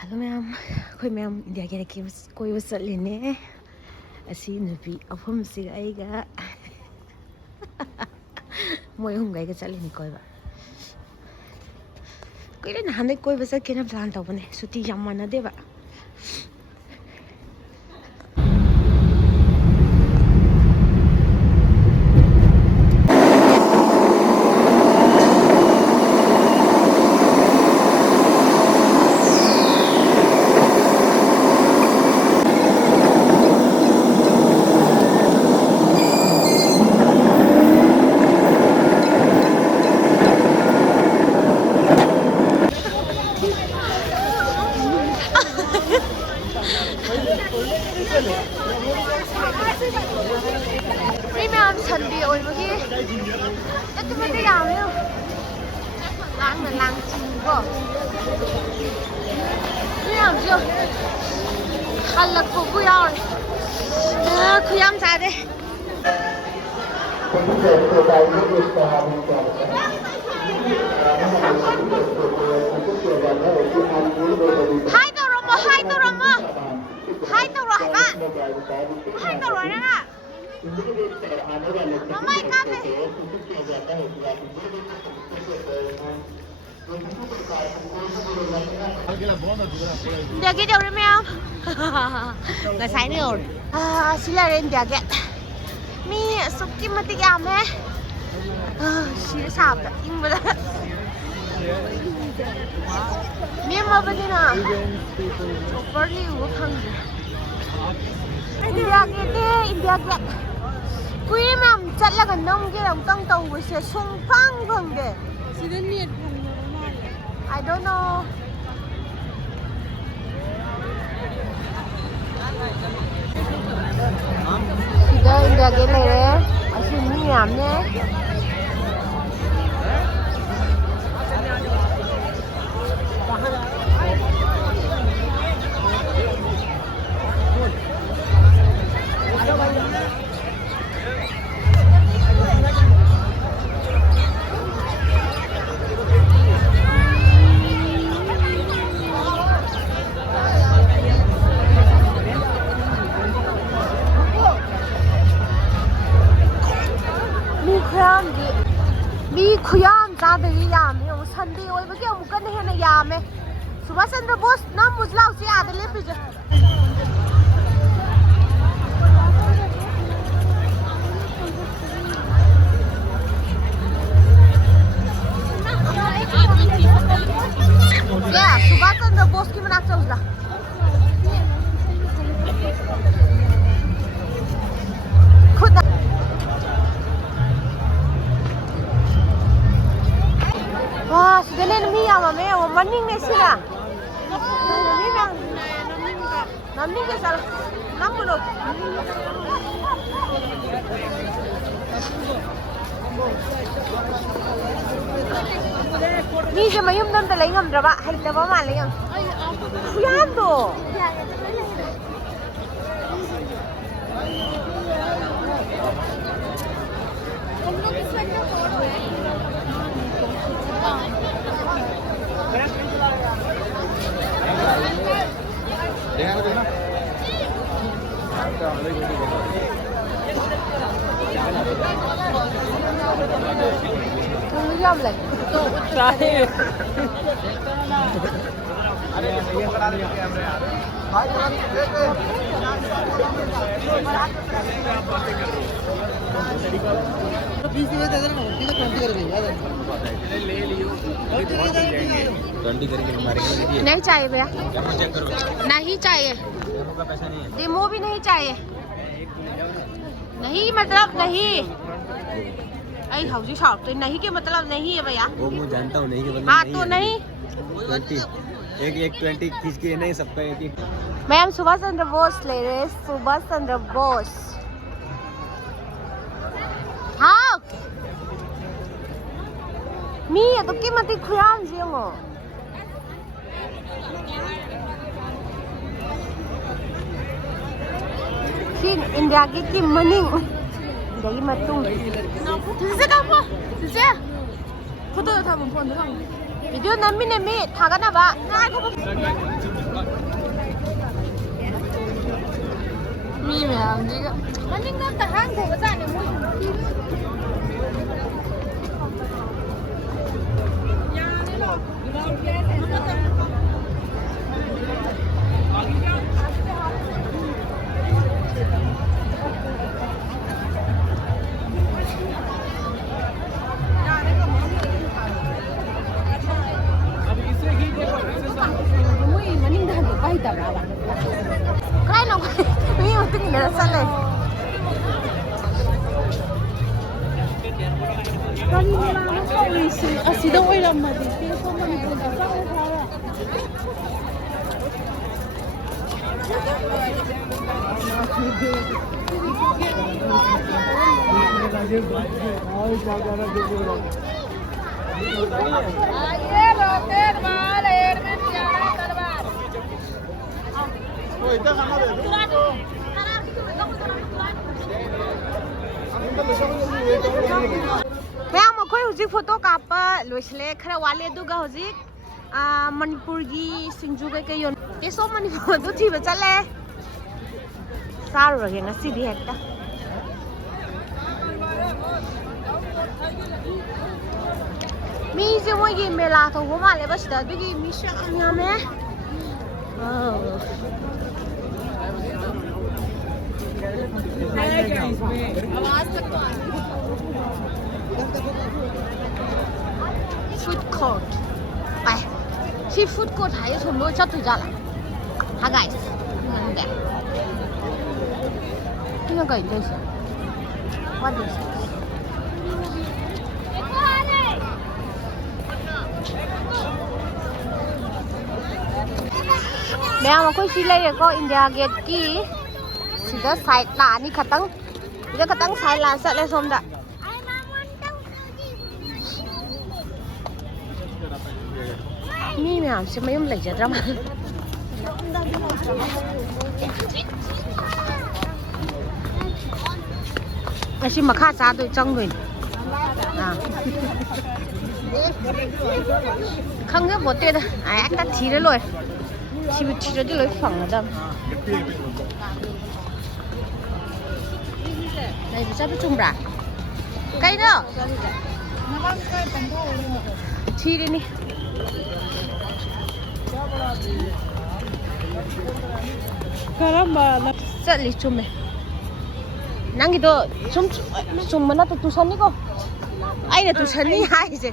Hello ma'am, khoi ma'am India ke ki koi wasat lene asi nupi afhum siga aiga moi hum gai ga chalini koi ba koi le nahan koi wasat ke na plan taw bane suti yam mana de ba Ma'am, Sunday oi bagi. Ito mo di yam yo. Lang na lang ko. Ma'am, jo. Halak ko ku yaw. Khuyam sa de. Hai to Roma, hai to Roma. Hai to Roma. Hai to Roma. Mama kame. Dia ke đâu đấy mèo? Ngày sáng nữa. Xin lỗi em dia ke. Mi sukki mati am hai. Shir saab da ing bada. Mi ma bani na. Properly wo khang. India ke. Kui ma'am chatlaga namge amtang tawbase sungphang phangde sida net phangna I don't know sida India ke lere asi mi amne mi khuyam za de yam yo Sunday oi ba ke mu kan he na yam e Subhash Chandra Bose nam mujlau se ade le pije ya Subhash Chandra Bose ki manak chausla खुद wah, sudah nih ama me, morning nih sih lah. Nih bang, namning ke salah, 6 menit. Nih cuma yum nam terlalu ngam berapa, hari berapa malam yang? Kuyam tuh. Yum lagi. Terakhir. नहीं चाहिए भैया नहीं चाहिए demo भी नहीं चाहिए नहीं मतलब नहीं आई हाउजी शॉप तो नहीं के मतलब नहीं है भैया वो मैं जानता हूँ नहीं के मतलब हाँ तो नहीं 20 खींच के नहीं सबका एक मैम सुभाष चंद्र बोस ले रहे सुभाष चंद्र बोस हाँ मी तो कीमती खुरान जियो इंडिया की मनिंग इंडिया की मटुंग 진짜 가봐 진짜 포토 타면 폰도 상 비디오 남미 타가나 봐 ꯍꯩꯇꯕ꯭ꯔꯥꯕ ꯀꯗꯥꯏꯅꯣ ꯃꯤ ꯃꯇꯨꯡ ꯏꯟꯅꯔ ꯆꯠꯂꯦ ꯀꯔꯤ ꯃꯦꯂꯥꯅꯣ ꯇꯧꯔꯤꯁꯤ ꯑꯁꯤꯗ ꯑꯣꯏꯔꯝꯃꯗꯤ ꯇꯦꯁ ꯃꯅꯤꯄꯨꯔꯗ ꯆꯪꯉꯦ ꯈꯔ ꯃꯌꯥꯝ ꯑꯩꯈꯣꯏ ꯍꯧꯖꯤꯛ ꯐꯣꯇꯣ ꯀꯥꯞꯄ ꯂꯣꯏꯁꯤꯜꯂꯦ ꯈꯔ ꯋꯥꯠꯂꯦ ꯑꯗꯨꯒ ꯍꯧꯖꯤꯛ ꯃꯅꯤꯄꯨꯔꯒꯤ ꯁꯤꯡꯖꯨ ꯀꯩꯀꯩ ꯌꯣꯟ ꯇꯦꯁ ꯑꯣꯐ ꯃꯅꯤꯄꯨꯔ ꯑꯗꯨ ꯊꯤꯕ ꯆꯠꯂꯦ ꯆꯥꯔꯨꯔꯒꯦ ꯉꯁꯤꯗꯤ ꯍꯦꯛꯇ ꯃꯤꯁꯦ ꯃꯣꯏꯒꯤ ꯃꯦꯂꯥ ꯇꯧꯕ ꯃꯥꯜꯂꯦꯕ ꯁꯤꯗ ꯑꯗꯨꯒꯤ ꯃꯤꯁꯨ ꯌꯥꯝ ꯌꯥꯝꯃꯦ ꯐꯨꯗ ꯀꯣꯔꯠ ꯄꯥꯏ ꯁꯤ ꯐꯨꯗ ꯀꯣꯔꯠ ꯍꯥꯏꯌꯦ ꯁꯣꯝꯗ ꯆꯠꯇꯣꯏꯖꯥꯠꯂꯥ ꯍꯥ ꯒꯥꯏꯁ ꯈꯪꯗꯦ 이거 있네. What is this? Mẹ mà khối xí lấy có India Gate kì, xí đó side là anh khát tăng, bây khát tăng side là sợ lên xôm đã. Mi mẹ xem mấy ông lấy chết lắm. Ashi makha cha doi chang doi khang ge bo te da ai ta thi le loi thi bi thi de loi phang da này bi cha bi chung ra kai đó thi đi ni caramba chal li chung me ꯅꯪꯒꯤꯗꯣ ꯁꯨꯝ ꯆꯨꯝꯕ ꯅꯠꯇ꯭ꯔꯣ ꯇꯨꯁꯟꯅꯤꯀꯣ ꯑꯩꯅ ꯇꯨꯁꯟꯅꯤ ꯍꯥꯏꯁꯦ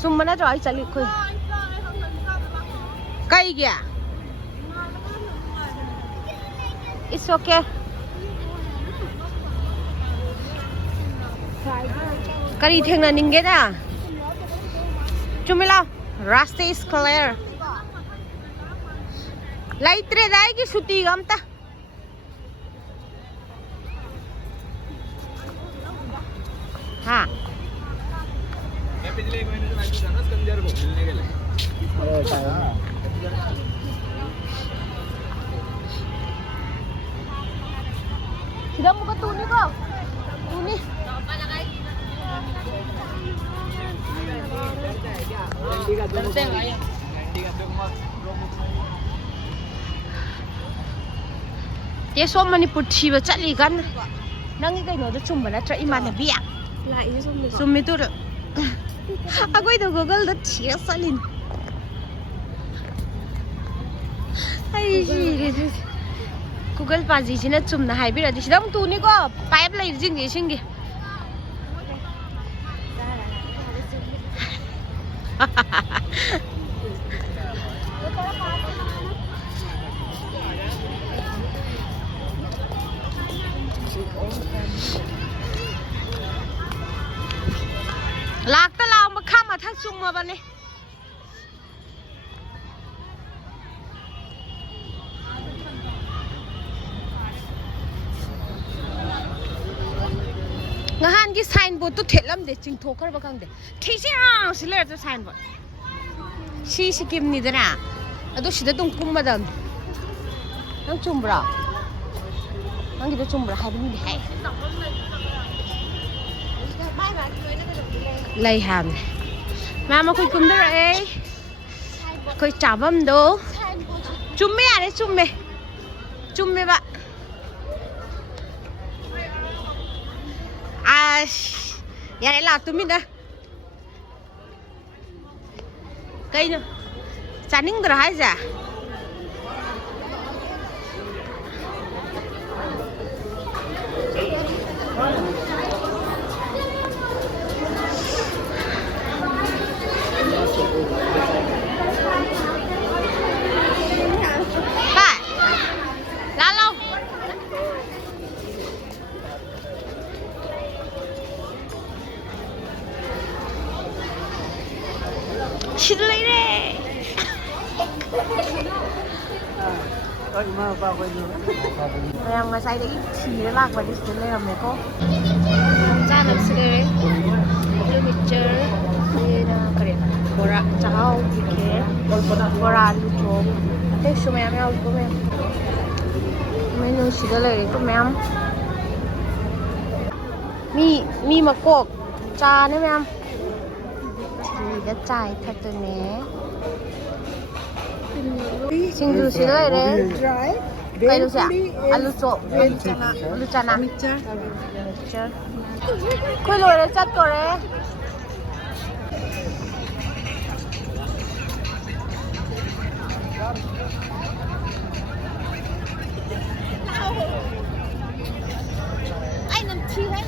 ꯆꯨꯝꯕ ꯅꯠꯇ꯭ꯔꯣ ꯑꯩ ꯆꯠꯂꯤ ꯑꯩꯈꯣꯏ ꯀꯩꯒꯤ It's okay ꯀꯔꯤ ꯊꯦꯡꯅꯅꯤꯡꯒꯦꯗ ꯆꯨꯝꯃꯤ ꯂꯥꯎ ꯔꯥꯁꯇ is clear ꯂꯩꯇ꯭ꯔꯦꯗ ꯑꯩꯒꯤ ꯁꯨꯇꯤꯒ ꯑꯝꯇ हाँ sudah buka tuni kok tuni ये सो मणिपुर थीबा चली गन नंगी कइनो द चुम्बा नत्रा इमानबी चुम्मी तो अगोई तो गूगल द थिया चलिन आई गूगल पाजी सिना चुम्ना हाइबिरदि सिदम तुनिको पाइप लै जिंगी सिंगी लागता लाओ मखा मथा सुंग बने ngahan gi sign board to thelam de ching thokar ba khang de thisi sile to sign board si sikim ni dana adu sida tung kum madam nang chumbra nang gi de chumbra ha bi hai lay hàm mà khôi cùng đó rồi khôi chả bấm đồ chum mẹ đấy chum mẹ bạn à nhà này là tụi mình đây cây nữa chả nín được hay gì Em mà say đấy chỉ lạc vào đi xuống đây làm mấy cô ra làm sự đấy picture đây là cái bora chao cái bora lu chôm thế số em ao của em menu chỉ là lời của em mi mà cột trà nữa em thì đã chạy thật rồi nè xin du chỉ lời đấy Kay lu siya? Aluso. Aluchana. Mixture. Kuy lo re chat ko re. Ay nam chi đấy.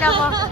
Chào cô.